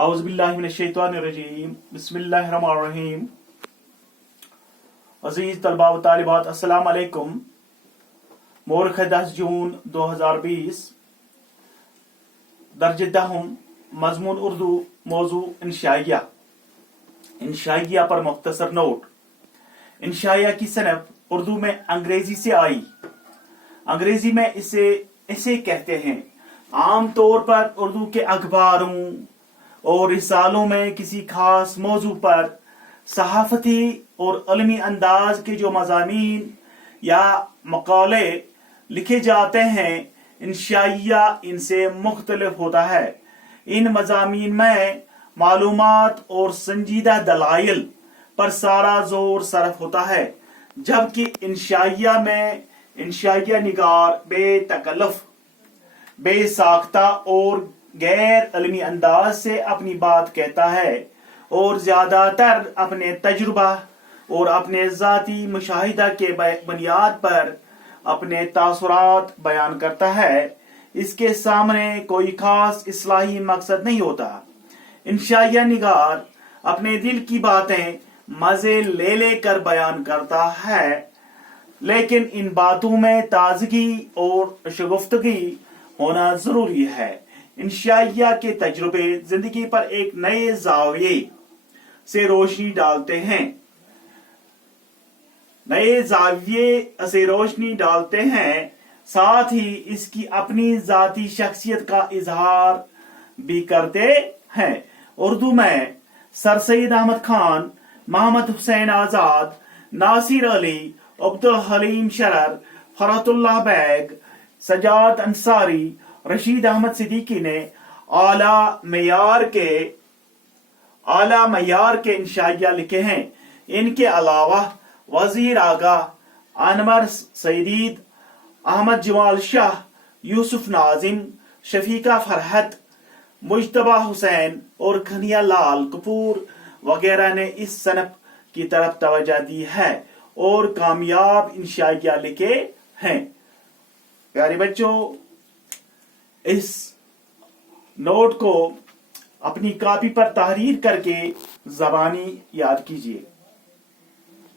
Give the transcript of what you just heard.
औज़ुबिल्लाहिमिनश्शैतानिर्रजीम बिस्मिल्लाहिर्रहमानिर्रहीम। अजीज तलबा व तालिबात अस्सलाम अलैकुम। मोरख 10 जून 2020 दर्ज दहम मजमून उर्दू मौजू इंशाइया। इंशाइया पर मुख्तसर नोट। इंशाइया की सनफ उर्दू में अंग्रेजी से आई। अंग्रेजी में इसे कहते हैं। आम तौर पर उर्दू के अखबारों और रिसालों में किसी खास मौजू पर सहाफती और इल्मी अंदाज के जो मज़ामीन या मकाले लिखे जाते हैं, इंशाइया इनसे मुख्तलिफ होता है। इन मज़ामीन में मालूमात और संजीदा दलाइल पर सारा जोर सरफ होता है, जबकि इंशाइया में इंशाइया निगार बेतकल्लुफ, बेसाख्ता और गैर इल्मी अंदाज से अपनी बात कहता है और ज्यादातर अपने तजुर्बा और अपने ज़ाती मुशाहिदा के बुनियाद पर अपने तासुरात बयान करता है। इसके सामने कोई खास इस्लाही मकसद नहीं होता। इंशाइया निगार अपने दिल की बातें मजे ले लेकर बयान करता है, लेकिन इन बातों में ताजगी और शगुफ्तगी होना जरूरी है। इंशाइया के तजुर्बे जिंदगी पर एक नए जाविये से रोशनी डालते हैं, साथ ही इसकी अपनी जाती शख्सियत का इजहार भी करते हैं। उर्दू में सर सैयद अहमद खान, मोहम्मद हुसैन आजाद, नासिर अली, अब्दुल हलीम शरर, फरहतुल्लाह बैग, सजाद अंसारी, रशीद अहमद सिद्दीकी ने आला मयार के इंशाइया लिखे हैं। इनके अलावा वजीर आगा, अनवर सईद, अहमद जमाल शाह, यूसुफ नाजिम, शफीका फरहत, मुजतबा हुसैन और खनिया लाल कपूर वगैरह ने इस सनफ की तरफ तवज्जो दी है और कामयाब इंशाइया लिखे हैं। प्यारे बच्चों, इस नोट को अपनी कॉपी पर तहरीर करके ज़बानी याद कीजिए।